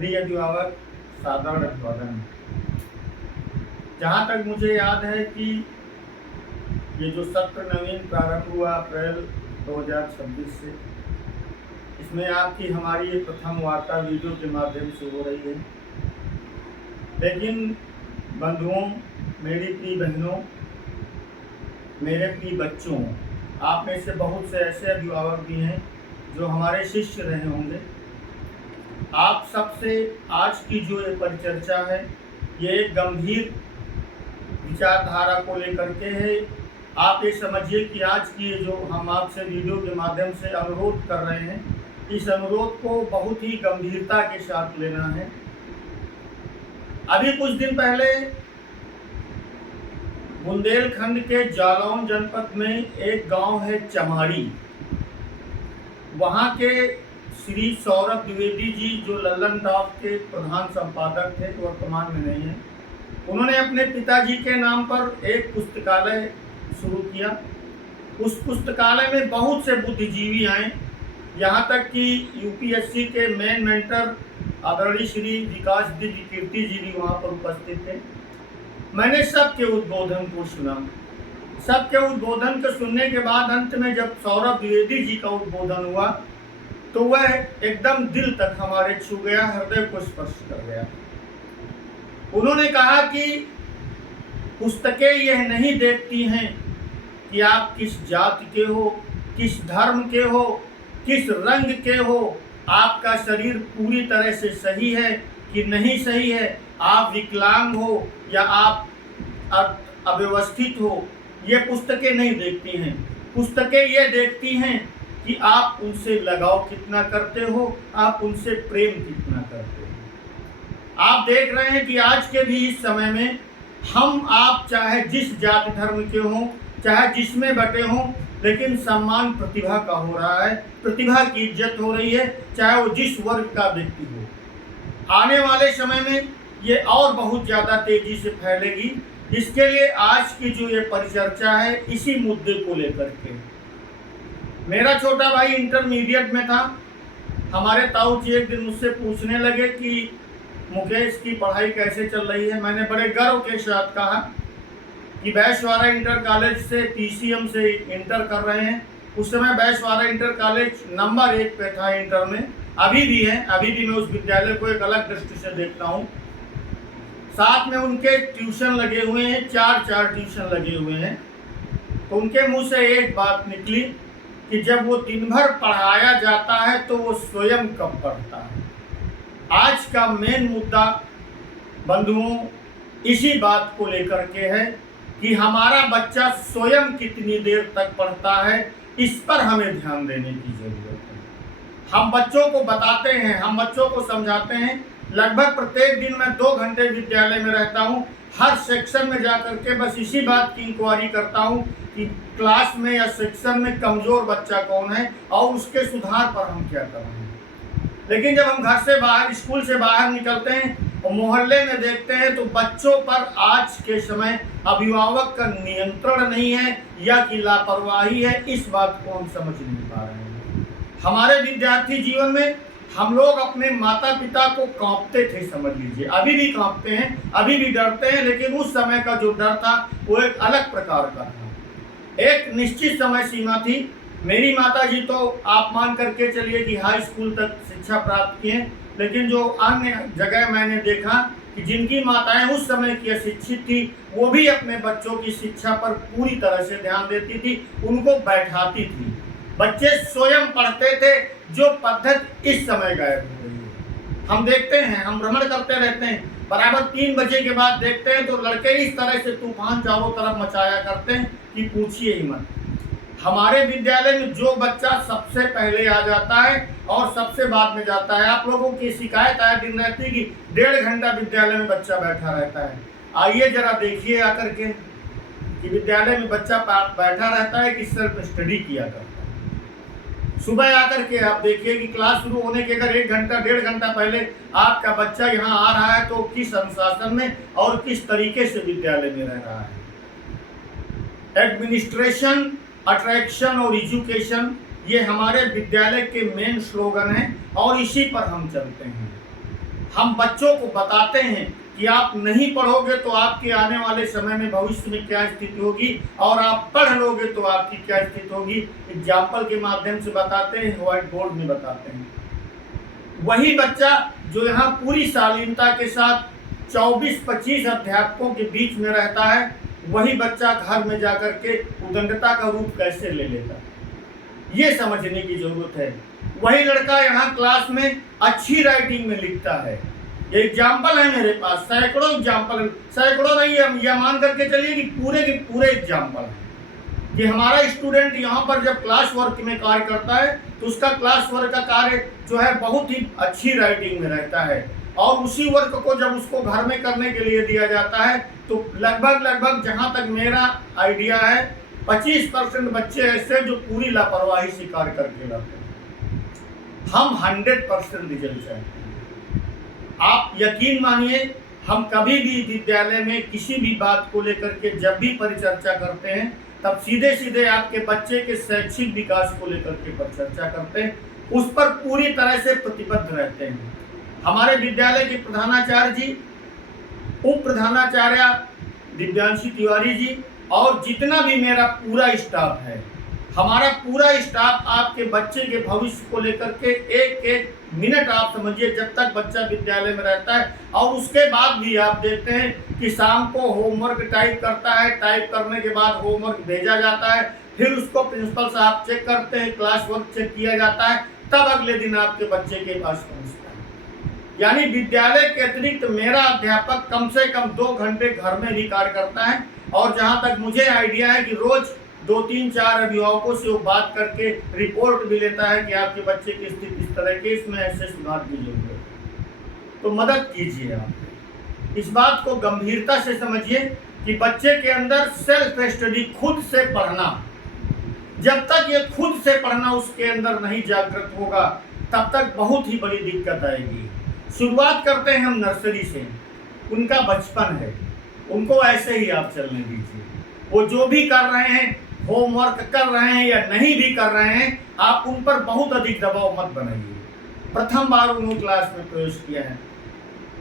प्रिय अभिभावक, सादर अभिवादन। जहाँ तक मुझे याद है कि ये जो सत्र नवीन प्रारंभ हुआ अप्रैल 2026 से, इसमें आपकी हमारी ये प्रथम वार्ता वीडियो के माध्यम से हो रही है। लेकिन बंधुओं, मेरी प्रिय बहनों, मेरे प्रिय बच्चों, आप में से बहुत से ऐसे अभिभावक भी हैं जो हमारे शिष्य रहे होंगे। आप सबसे आज की जो ये परिचर्चा है, ये एक गंभीर विचारधारा को लेकर के है। आप ये समझिए कि आज की जो हम आपसे वीडियो के माध्यम से अनुरोध कर रहे हैं, इस अनुरोध को बहुत ही गंभीरता के साथ लेना है। अभी कुछ दिन पहले बुंदेलखंड के जालौन जनपद में एक गांव है चमारी, वहां के श्री सौरभ द्विवेदी जी, जो लल्लन टॉप के प्रधान संपादक थे, वर्तमान में नहीं है, उन्होंने अपने पिताजी के नाम पर एक पुस्तकालय शुरू किया। उस पुस्तकालय में बहुत से बुद्धिजीवी आए, यहाँ तक कि यूपीएससी के मेन मेंटर आदरणीय श्री विकास दिव्य कीर्ति जी भी वहाँ पर उपस्थित थे। मैंने सबके उद्बोधन को सुना। सबके उद्बोधन को सुनने के बाद अंत में जब सौरभ द्विवेदी जी का उद्बोधन हुआ तो वह एकदम दिल तक हमारे छू गया, हृदय को स्पर्श कर गया। उन्होंने कहा कि पुस्तकें यह नहीं देखती हैं कि आप किस जाति के हो, किस धर्म के हो, किस रंग के हो, आपका शरीर पूरी तरह से सही है कि नहीं सही है, आप विकलांग हो या आप अव्यवस्थित हो, ये पुस्तकें नहीं देखती हैं। पुस्तकें ये देखती हैं कि आप उनसे लगाव कितना करते हो, आप उनसे प्रेम कितना करते हो। आप देख रहे हैं कि आज के भी इस समय में हम आप चाहे जिस जाति धर्म के हों, चाहे जिसमें बटे हों, लेकिन सम्मान प्रतिभा का हो रहा है, प्रतिभा की इज्जत हो रही है, चाहे वो जिस वर्ग का व्यक्ति हो। आने वाले समय में ये और बहुत ज़्यादा तेजी से फैलेगी। इसके लिए आज की जो ये परिचर्चा है, इसी मुद्दे को लेकर के। मेरा छोटा भाई इंटरमीडिएट में था। हमारे ताऊ जी एक दिन मुझसे पूछने लगे कि मुकेश की पढ़ाई कैसे चल रही है। मैंने बड़े गर्व के साथ कहा कि बैशवाड़ा इंटर कॉलेज से TCM से इंटर कर रहे हैं। उस समय बैशवाड़ा इंटर कॉलेज नंबर 1 पे था इंटर में, अभी भी है। अभी भी मैं उस विद्यालय को एक अलग दृष्टि से देखता हूँ। साथ में उनके ट्यूशन लगे हुए हैं, 4 ट्यूशन लगे हुए हैं। तो उनके मुंह से एक बात निकली कि जब वो दिन भर पढ़ाया जाता है तो वो स्वयं कब पढ़ता है। आज का मेन मुद्दा बंधुओं इसी बात को लेकर के है कि हमारा बच्चा स्वयं कितनी देर तक पढ़ता है, इस पर हमें ध्यान देने की जरूरत है। हम बच्चों को बताते हैं, हम बच्चों को समझाते हैं। लगभग प्रत्येक दिन मैं 2 घंटे विद्यालय में रहता हूँ। हर सेक्शन में जाकर के बस इसी बात की इंक्वायरी करता हूँ कि क्लास में या सेक्शन में कमज़ोर बच्चा कौन है और उसके सुधार पर हम क्या कर रहे हैं। लेकिन जब हम घर से बाहर, स्कूल से बाहर निकलते हैं और मोहल्ले में देखते हैं तो बच्चों पर आज के समय अभिभावक का नियंत्रण नहीं है या कि लापरवाही है। इस बात को हम समझ नहीं पा रहे हैं। हमारे विद्यार्थी जीवन में हम लोग अपने माता पिता को कांपते थे, समझ लीजिए, अभी भी कांपते हैं, अभी भी डरते हैं। लेकिन उस समय का जो डर था वो एक अलग प्रकार का था। एक निश्चित समय सीमा थी। मेरी माता जी तो आप मान करके चलिए कि हाई स्कूल तक शिक्षा प्राप्त किए, लेकिन जो अन्य जगह मैंने देखा कि जिनकी माताएं उस समय की अशिक्षित थी, वो भी अपने बच्चों की शिक्षा पर पूरी तरह से ध्यान देती थी, उनको बैठाती थी। बच्चे स्वयं पढ़ते थे, जो पद्धति इस समय गायब हो रही है। हम देखते हैं, हम भ्रमण करते रहते हैं, बराबर 3 बजे के बाद देखते हैं तो लड़के इस तरह से तूफान चारों तरफ मचाया करते हैं कि पूछिए ही मत। हमारे विद्यालय में जो बच्चा सबसे पहले आ जाता है और सबसे बाद में जाता है, आप लोगों की शिकायत आए दिन रहती कि 1.5 घंटा विद्यालय में बच्चा बैठा रहता है। आइए जरा देखिए आकर के कि विद्यालय में बच्चा बैठा रहता है कि सिर्फ स्टडी किया करता है। सुबह आकर के आप देखिए कि क्लास शुरू होने के अगर 1 घंटा 1.5 घंटा पहले आपका बच्चा यहाँ आ रहा है तो किस अनुशासन में और किस तरीके से विद्यालय में रह रहा है। एडमिनिस्ट्रेशन, अट्रैक्शन और एजुकेशन, ये हमारे विद्यालय के मेन स्लोगन हैं और इसी पर हम चलते हैं। हम बच्चों को बताते हैं कि आप नहीं पढ़ोगे तो आपके आने वाले समय में भविष्य में क्या स्थिति होगी, और आप पढ़ लोगे तो आपकी क्या स्थिति होगी। एग्जाम्पल के माध्यम से बताते हैं, व्हाइट बोर्ड में बताते हैं। वही बच्चा जो यहाँ पूरी शालीनता के साथ 24-25 अध्यापकों के बीच में रहता है, वही बच्चा घर में जाकर के उदंडता का रूप कैसे ले लेता है, ये समझने की जरूरत है। वही लड़का यहाँ क्लास में अच्छी राइटिंग में लिखता है। एग्जाम्पल है मेरे पास, सैकड़ों एग्जाम्पल, सैकड़ों नहीं, यह मान करके चलिए कि पूरे के पूरे एग्जाम्पल है कि हमारा स्टूडेंट यहाँ पर जब क्लास वर्क में कार्य करता है तो उसका क्लास वर्क का कार्य जो है बहुत ही अच्छी राइटिंग में रहता है, और उसी वर्क को जब उसको घर में करने के लिए दिया जाता है तो लगभग जहाँ तक मेरा आइडिया है 25% बच्चे ऐसे जो पूरी लापरवाही से कार्य करके लाते हैं। हम 100% रिजल्ट चाहते हैं। आप यकीन मानिए, हम कभी भी विद्यालय में किसी भी बात को लेकर के जब भी परिचर्चा करते हैं तब सीधे सीधे आपके बच्चे के शैक्षिक विकास को लेकर के परिचर्चा करते हैं, उस पर पूरी तरह से प्रतिबद्ध रहते हैं। हमारे विद्यालय के प्रधानाचार्य जी, उप प्रधानाचार्य दिव्यांशी तिवारी जी और जितना भी मेरा पूरा स्टाफ है, हमारा पूरा स्टाफ आपके बच्चे के भविष्य को लेकर के एक एक मिनट आप समझिए, जब तक बच्चा विद्यालय में रहता है और उसके बाद भी आप देखते हैं कि शाम को होमवर्क टाइप करता है, टाइप करने के बाद होमवर्क भेजा जाता है, फिर उसको प्रिंसिपल साहब चेक करते हैं, क्लास वर्क चेक किया जाता है, तब अगले दिन आपके बच्चे के पास पहुँचता है। यानी विद्यालय के अतिरिक्त मेरा अध्यापक कम से कम 2 घंटे घर में भी कार्य करता है, और जहाँ तक मुझे आइडिया है कि रोज 2-3-4 अभिभावकों से वो बात करके रिपोर्ट भी लेता है कि आपके बच्चे की स्थिति इस तरह की, इसमें ऐसे सुधार की जरूरत है। तो मदद कीजिए, आप इस बात को गंभीरता से समझिए कि बच्चे के अंदर सेल्फ स्टडी, खुद से पढ़ना, जब तक ये खुद से पढ़ना उसके अंदर नहीं जागृत होगा तब तक बहुत ही बड़ी दिक्कत आएगी। शुरुआत करते हैं हम नर्सरी से, उनका बचपन है, उनको ऐसे ही आप चलने दीजिए। वो जो भी कर रहे हैं, होमवर्क कर रहे हैं या नहीं भी कर रहे हैं, आप उन पर बहुत अधिक दबाव मत बनाइए। प्रथम बार उन्होंने क्लास में प्रवेश किया है,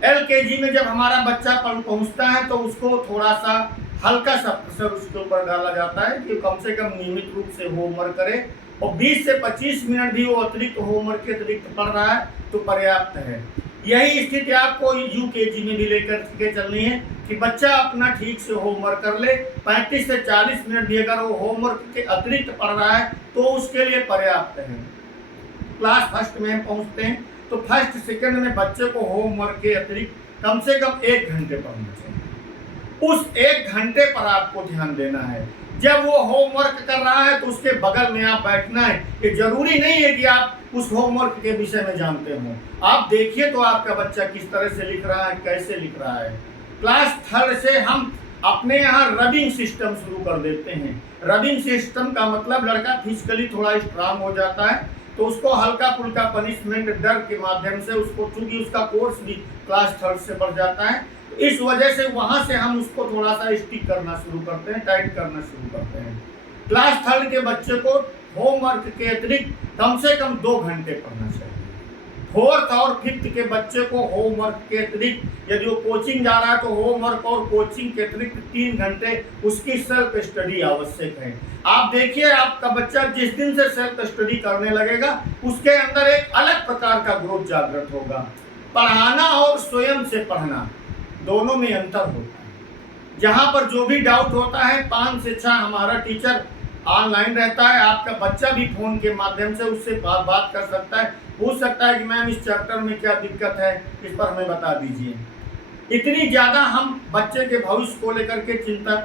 LKG में जब हमारा बच्चा पहुंचता है तो उसको थोड़ा सा हल्का सा प्रेशर उसके ऊपर डाला जाता है कि कम से कम नियमित रूप से होमवर्क करे, और 20 से 25 मिनट भी वो अतिरिक्त होमवर्क के अतिरिक्त पढ़ रहा है तो पर्याप्त है। यही स्थिति आपको UKG में भी लेकर के चलनी है कि बच्चा अपना ठीक से होमवर्क कर ले, 35 से 40 मिनट भी अगर वो होमवर्क के अतिरिक्त पढ़ रहा है तो उसके लिए पर्याप्त है। क्लास फर्स्ट में हम पहुंचते हैं तो फर्स्ट सेकंड में बच्चे को होमवर्क के अतिरिक्त कम से कम 1 घंटे पढ़ना चाहिए। उस 1 घंटे पर आपको ध्यान देना है। जब वो होमवर्क कर रहा है तो उसके बगल में आप बैठना है। ये जरूरी नहीं है कि आप उस होमवर्क के विषय में जानते हो, आप देखिए तो आपका बच्चा किस तरह से लिख रहा है, कैसे लिख रहा है। क्लास थर्ड से हम अपने यहाँ रबिंग सिस्टम शुरू कर देते हैं। रबिंग सिस्टम का मतलब लड़का फिजिकली थोड़ा स्ट्रांग हो जाता है तो उसको हल्का फुल्का पनिशमेंट डर के माध्यम से उसको, चूंकि उसका कोर्स भी क्लास थर्ड से बढ़ जाता है, तो इस वजह से वहाँ से हम उसको थोड़ा सा स्टिक करना शुरू करते हैं, टाइट करना शुरू करते हैं। क्लास थर्ड के बच्चे को होमवर्क के अतिरिक्त कम से कम 2 घंटे पढ़ना चाहिए। फोर्थ और फिफ्थ के बच्चे को होमवर्क के अतिरिक्त, यदि वो कोचिंग जा रहा है तो होमवर्क और कोचिंग के अतिरिक्त 3 घंटे उसकी सेल्फ स्टडी आवश्यक है। आप देखिए, आपका बच्चा जिस दिन से सेल्फ स्टडी करने लगेगा उसके अंदर एक अलग प्रकार का ग्रोथ जागृत होगा। पढ़ाना और स्वयं से पढ़ना दोनों में अंतर होता है। जहाँ पर जो भी डाउट होता है 5 से 6 हमारा टीचर ऑनलाइन रहता है, आपका बच्चा भी फोन के माध्यम से उससे बात कर सकता है, पूछ सकता है कि मैम इस चैप्टर में क्या दिक्कत है, इस पर हमें बता दीजिए। इतनी ज़्यादा हम बच्चे के भविष्य को लेकर के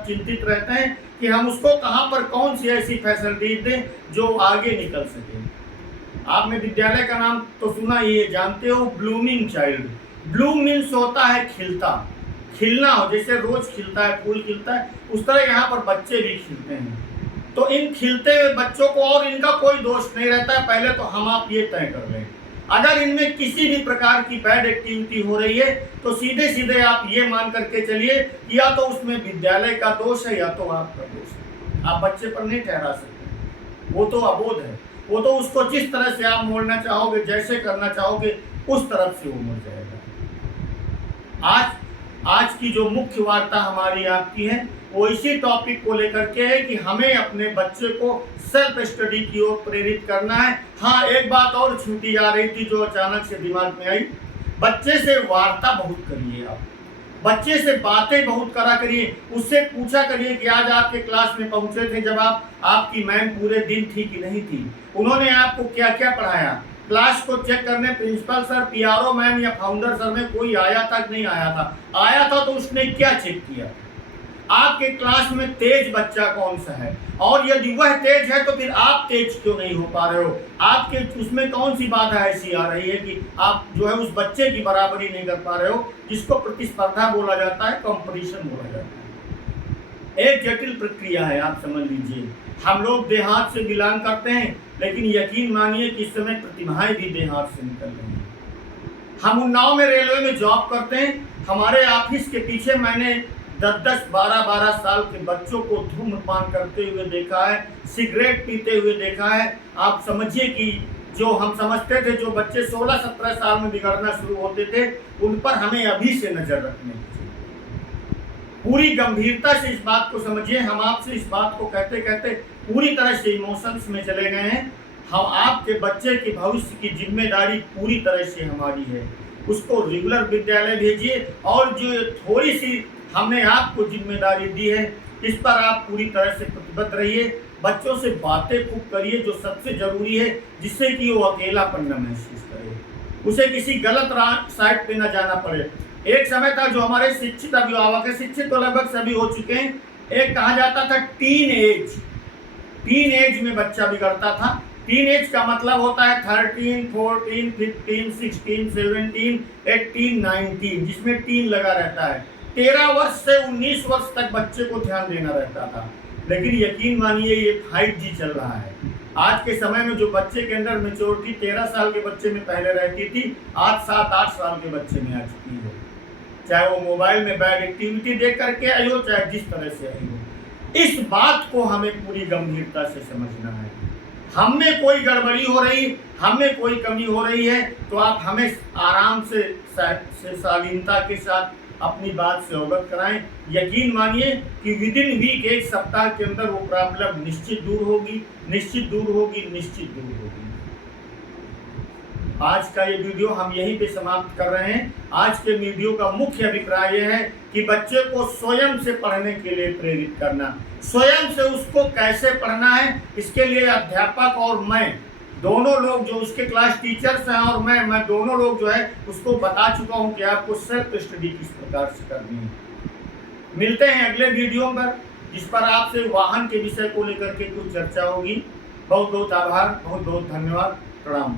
चिंतित रहते हैं कि हम उसको कहाँ पर कौन सी ऐसी फैसिलिटी दें जो आगे निकल सके। आपने विद्यालय का नाम तो सुना ही है, जानते हो, ब्लूमिंग चाइल्ड। ब्लूम मीन्स होता है खिलता, खिलना हो, जैसे रोज खिलता है, फूल खिलता है, उस तरह यहाँ पर बच्चे भी खिलते हैं। तो इन खिलते हुए बच्चों को, और इनका कोई दोष नहीं रहता है, पहले तो हम आप ये तय कर लें, अगर इनमें किसी भी प्रकार की बैड एक्टिविटी हो रही है तो सीधे सीधे आप ये मान करके चलिए कि या तो उसमें विद्यालय का दोष है या तो आपका दोष है। आप बच्चे पर नहीं ठहरा सकते, वो तो अबोध है, वो तो उसको जिस तरह से आप मोड़ना चाहोगे, जैसे करना चाहोगे, उस तरफ से वो मुड़ जाएगा। आज आज की जो मुख्य वार्ता हमारी आपकी है वो इसी टॉपिक को लेकर के है कि हमें अपने बच्चे को सेल्फ स्टडी की ओर प्रेरित करना है। हाँ, एक बात और छूटी आ रही थी जो अचानक से दिमाग में आई। बच्चे से वार्ता बहुत करिए, आप बच्चे से बातें बहुत करा करिए। उससे पूछा करिए कि आज आपके क्लास में पहुंचे थे जब आपकी मैम पूरे दिन थी कि नहीं थी, उन्होंने आपको क्या क्या पढ़ाया। क्लास को चेक करने प्रिंसिपल सर, पीआरओ मैम या फाउंडर सर में कोई आया था कि नहीं आया था, आया था तो उसने क्या चेक किया। आपके क्लास में तेज बच्चा कौन सा है, और यदि वह तेज है तो फिर आप तेज क्यों नहीं हो पा रहे हो। आपके उसमें कौन सी बाधा ऐसी आ रही है कि आप जो है उस बच्चे की बराबरी नहीं कर पा रहे हो, जिसको प्रतिस्पर्धा बोला जाता है, कंपटीशन बोला जाता है। एक जटिल प्रक्रिया है, आप समझ लीजिए। हम लोग देहात से बिलोंग करते हैं, लेकिन यकीन मानिए कि इस समय प्रतिभाएं भी देहात से निकल रही हैं। हम उन्नाव में रेलवे में जॉब करते हैं। हमारे ऑफिस के पीछे मैंने 10-10, 12-12 साल के बच्चों को धूम्रपान करते हुए देखा है, सिगरेट पीते हुए देखा है। आप समझिए कि जो हम समझते थे जो बच्चे 16-17 साल में बिगड़ना शुरू होते थे, उन पर हमें अभी से नजर रखनी चाहिए। पूरी गंभीरता से इस बात को समझिए। हम आपसे इस बात को कहते कहते पूरी तरह से इमोशंस में चले गए हैं। हम आपके बच्चे के भविष्य की जिम्मेदारी पूरी तरह से हमारी है। उसको रेगुलर विद्यालय भेजिए, और जो थोड़ी सी हमने आपको जिम्मेदारी दी है इस पर आप पूरी तरह से प्रतिबद्ध रहिए। बच्चों से बातें खूब करिए, जो सबसे जरूरी है, जिससे कि वो अकेलापन न महसूस करे, उसे किसी गलत साइड पे न जाना पड़े। एक समय था जो हमारे शिक्षित अभिभावक है, शिक्षित तो लगभग सभी हो चुके हैं, एक कहा जाता था टीन एज में बच्चा बिगड़ता था। टीन एज का मतलब होता है 13, 14, 15, 16, 17, 18, 19, जिसमें टीन लगा रहता है। 13 वर्ष से 19 वर्ष तक बच्चे को ध्यान देना रहता था। लेकिन यकीन मानिए ये 5G चल रहा है। आज के समय में जो बच्चे के अंदर मेच्योरिटी 13 साल के बच्चे में पहले रहती थी, आज 7-8 साल के बच्चे में आ चुकी है। चाहे वो मोबाइल में बैड एक्टिविटी देख करके आई हो, चाहे जिस तरह से आई हो। इस बात को हमें पूरी गंभीरता से समझना है। हम में कोई गड़बड़ी हो रही, हम में कोई कमी हो रही है, तो आप हमें आराम से शालीनता के साथ अपनी बात से अवगत कराएं। यकीन मानिए कि विदिन वीक, एक सप्ताह के अंदर वो प्रॉब्लम निश्चित दूर होगी। आज का ये वीडियो हम यहीं पे समाप्त कर रहे हैं। आज के वीडियो का मुख्य अभिप्राय यह है कि बच्चे को स्वयं से पढ़ने के लिए प्रेरित करना। स्वयं से उसको कैसे पढ़ना है, इसके लिए अध्यापक और मैं दोनों लोग, जो उसके क्लास टीचर्स हैं और मैं दोनों लोग जो है उसको बता चुका हूं कि आपको सेल्फ स्टडी किस प्रकार से करनी है। मिलते हैं अगले वीडियो पर, जिस पर आपसे वाहन के विषय को लेकर के कुछ चर्चा होगी। बहुत बहुत आभार, बहुत बहुत धन्यवाद, प्रणाम।